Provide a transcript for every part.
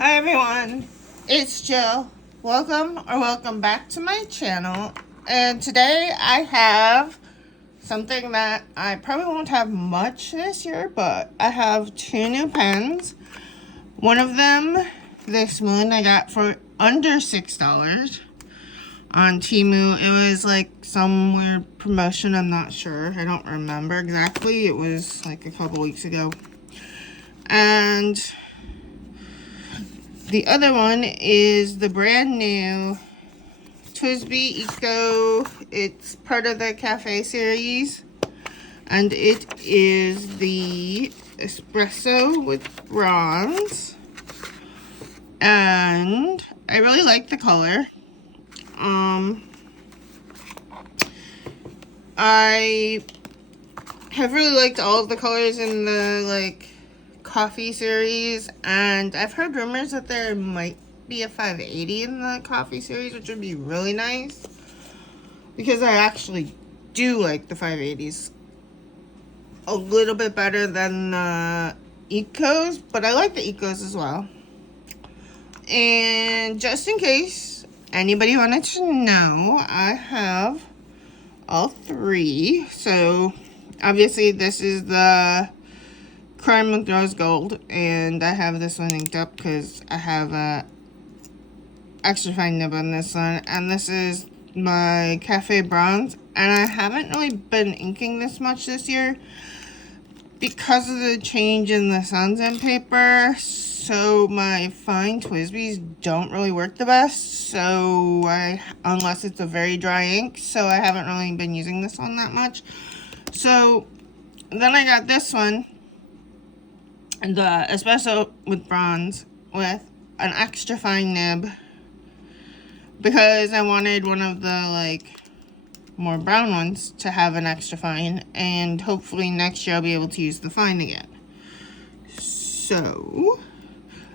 Hi everyone, it's Jill. Welcome back to my channel. And today I have something that I probably won't have much this year, but I have two new pens. One of them, this one, I got for under $6 on Temu. It was like some weird promotion, I'm not sure. I don't remember exactly. It was like a couple weeks ago. And the other one is the brand new TWSBI Eco. It's part of the cafe series, and it is the Espresso with bronze. And I really like the color. I have really liked all of the colors in the coffee series, and I've heard rumors that there might be a 580 in the coffee series, which would be really nice because I actually do like the 580s a little bit better than the Ecos, but I like the Ecos as well. And just in case anybody wanted to know, I have all three. So obviously this is the Crime with Rose Gold, and I have this one inked up because I have a extra fine nib on this one, and this is my Cafe Bronze, and I haven't really been inking this much this year because of the change in the Sans paper, so my fine TWSBIs don't really work the best, so unless it's a very dry ink, so I haven't really been using this one that much. So then I got this one, the Espresso with bronze with an extra fine nib because I wanted one of the more brown ones to have an extra fine, and hopefully next year I'll be able to use the fine again. So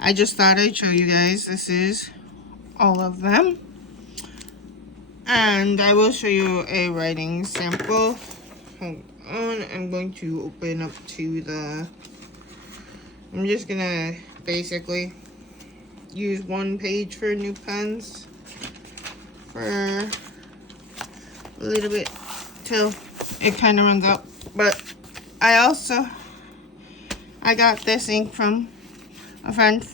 I just thought I'd show you guys. This is all of them, and I will show you a writing sample. Hold on, I'm going to open up to the I'm just gonna basically use one page for new pens for a little bit till it kind of runs out. But I got this ink from a friend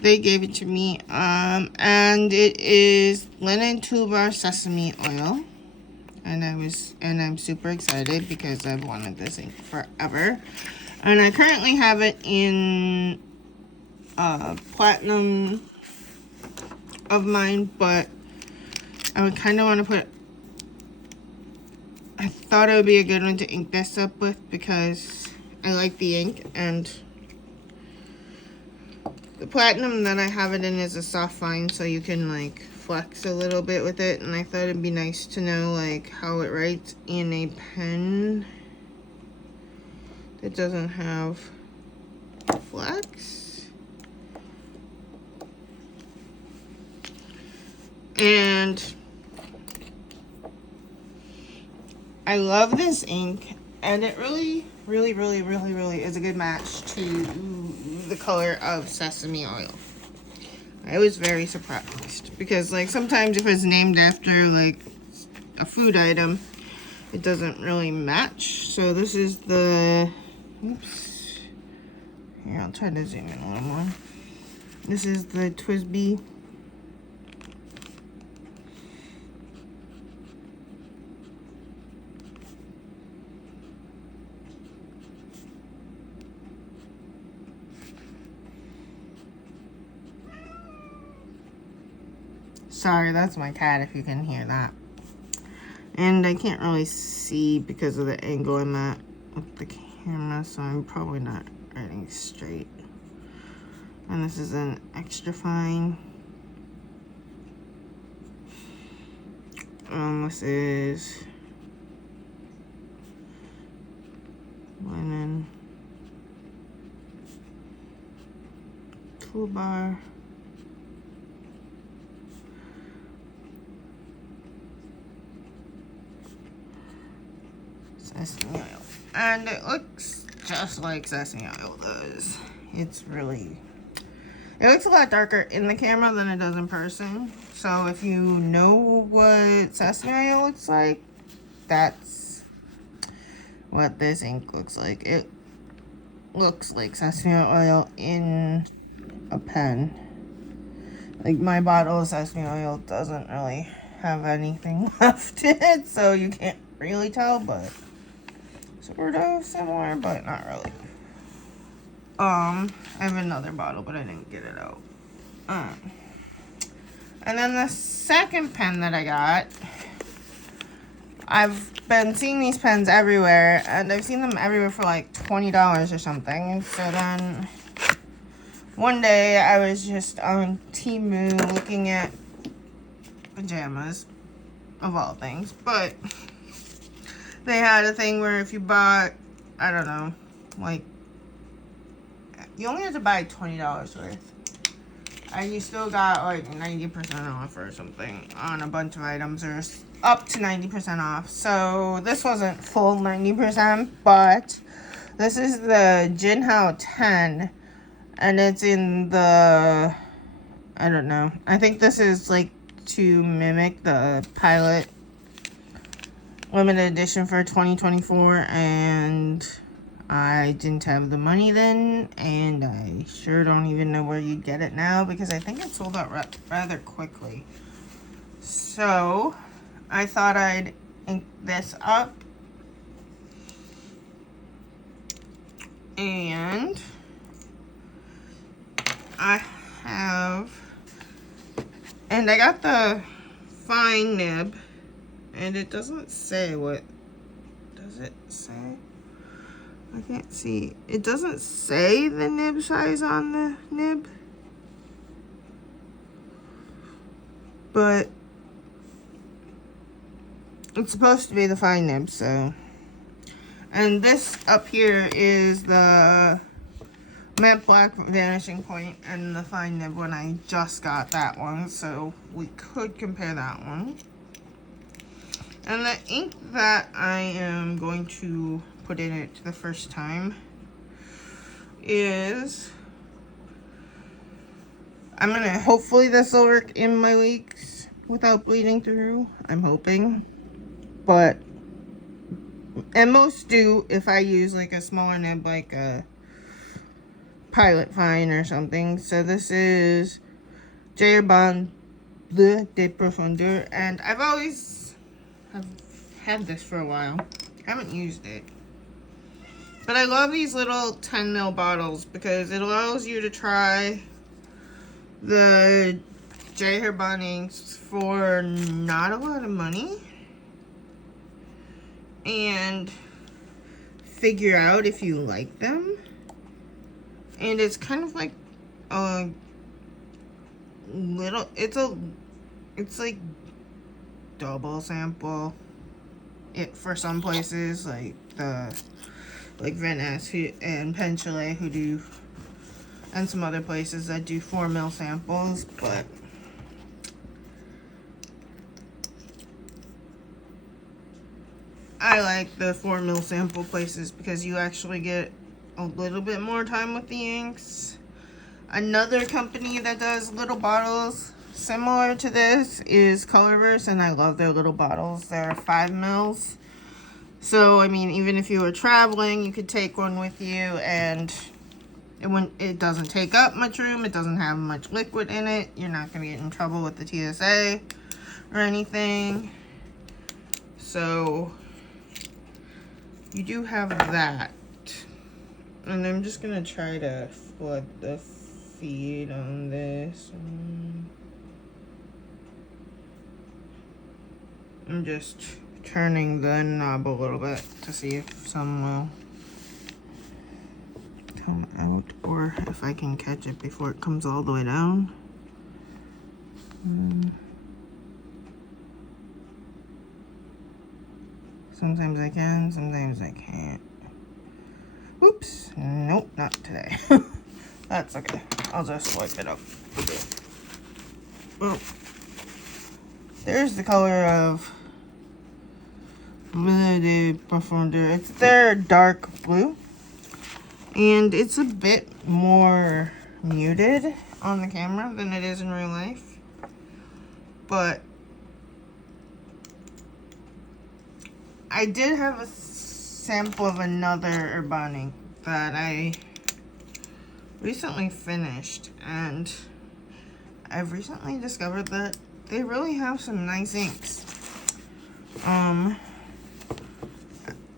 they gave it to me, and it is linen 2-bar sesame oil, and I'm super excited because I've wanted this ink forever. And I currently have it in platinum of mine, but I would kind of want to I thought it would be a good one to ink this up with because I like the ink, and the platinum that I have it in is a soft fine, so you can flex a little bit with it, and I thought it'd be nice to know how it writes in a pen that doesn't have flex. And I love this ink, and it really is a good match to the color of sesame oil. I was very surprised because sometimes if it's named after a food item, it doesn't really match. So this is the, oops, here I'll try to zoom in a little more. This is the TWSBI Sorry, that's my cat if you can hear that. And I can't really see because of the angle I'm at with the camera, so I'm probably not writing straight. And this is an extra fine. This is linen 2-bar. Sesame oil. And it looks just like sesame oil does. It's really... It looks a lot darker in the camera than it does in person. So if you know what sesame oil looks like, that's what this ink looks like. It looks like sesame oil in a pen. Like my bottle of sesame oil doesn't really have anything left in it, so you can't really tell, but sort of similar, but not really. I have another bottle, but I didn't get it out. And then the second pen that I got, I've been seeing these pens everywhere, and I've seen them everywhere for like $20 or something. So then one day I was just on Temu looking at pajamas, of all things, but they had a thing where if you bought, I don't know, like, you only have to buy $20 worth. And you still got like 90% off or something on a bunch of items, or up to 90% off. So this wasn't full 90%, but this is the Jinhao 10. And it's in the, I don't know. I think this is like to mimic the Pilot limited edition for 2024, and I didn't have the money then, and I sure don't even know where you'd get it now because I think it sold out rather quickly. So I thought I'd ink this up, and I got the fine nib, and it doesn't say what, does it say? I can't see. It doesn't say the nib size on the nib, but it's supposed to be the fine nib, so. And this up here is the matte black vanishing point and the fine nib when I just got that one, so we could compare that one. And the ink that I am going to put in it the first time is, I'm gonna, hopefully this will work in my leaks without bleeding through, I'm hoping, but, and most do if I use like a smaller nib, like a Pilot Fine or something. So this is J. Bond de Profondeur, and I've had this for a while. I haven't used it. But I love these little 10 ml bottles because it allows you to try the J. Herbon inks for not a lot of money and figure out if you like them. And it's kind of like a little, it's like double sample it for some places, like Van Ness and Pen Chalet who do, and some other places that do 4 ml samples, but I like the 4 ml sample places because you actually get a little bit more time with the inks. Another company that does little bottles similar to this is Colorverse, and I love their little bottles. They're 5 mls. So, I mean, even if you were traveling, you could take one with you, and it doesn't take up much room. It doesn't have much liquid in it. You're not going to get in trouble with the TSA or anything. So, you do have that. And I'm just going to try to flood the feed on this. I'm just turning the knob a little bit to see if some will come out, or if I can catch it before it comes all the way down. Sometimes I can, sometimes I can't. Oops, nope, not today. That's okay, I'll just wipe it up. Well, there's the color of Bleu de Profondeur. It's their dark blue. And it's a bit more muted on the camera than it is in real life. But I did have a sample of another Urbanic that I recently finished, and I've recently discovered that they really have some nice inks.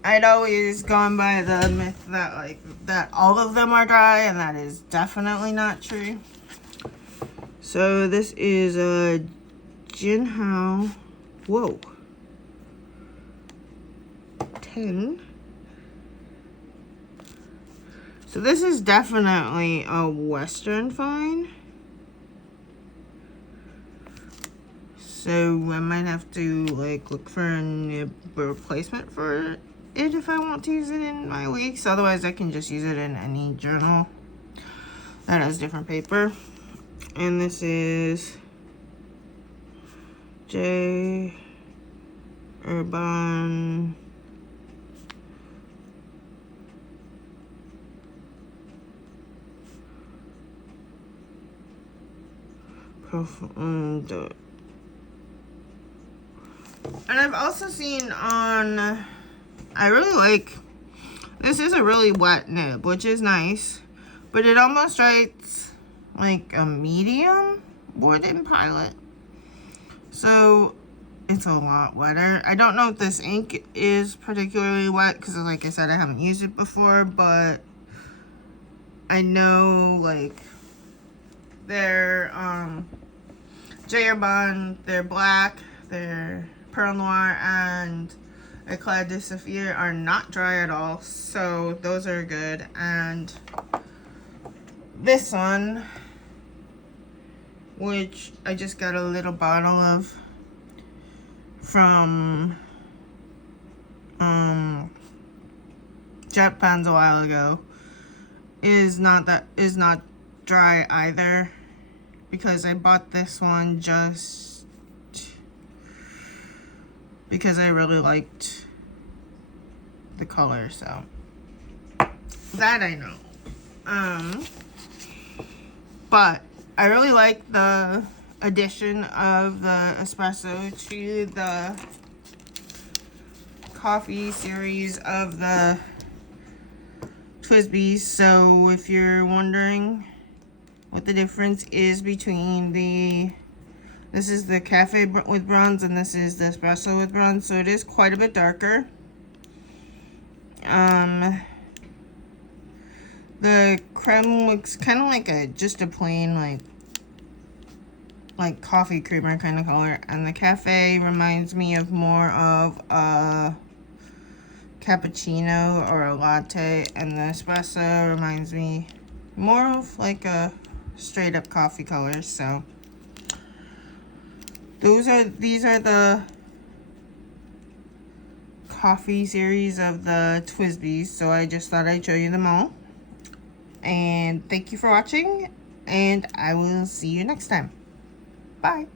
I'd always gone by the myth that that all of them are dry, and that is definitely not true. So this is a Jinhao, 10. So this is definitely a Western find. So I might have to look for a replacement for it if I want to use it in my weeks. Otherwise I can just use it in any journal that has different paper. And this is J Urban Profound. And I've also seen on, I really like, this is a really wet nib, which is nice, but it almost writes like a medium wooden pilot. So it's a lot wetter. I don't know if this ink is particularly wet because, like I said, I haven't used it before, but I know they're J Urban, they're black, they're Pearl Noir, and Eclat de Saphir are not dry at all, so those are good. And this one, which I just got a little bottle of from Jet Pens a while ago, is not dry either, because I bought this one just because I really liked the color, so that I know. But I really like the addition of the espresso to the coffee series of the TWSBIs. So if you're wondering what the difference is between this is the cafe with bronze and this is the espresso with bronze, so it is quite a bit darker. The creme looks kind of like just a plain like coffee creamer kind of color, and the cafe reminds me of more of a cappuccino or a latte, and the espresso reminds me more of like a straight up coffee color. So these are the coffee series of the TWSBIs, so I just thought I'd show you them all. And thank you for watching, and I will see you next time. Bye.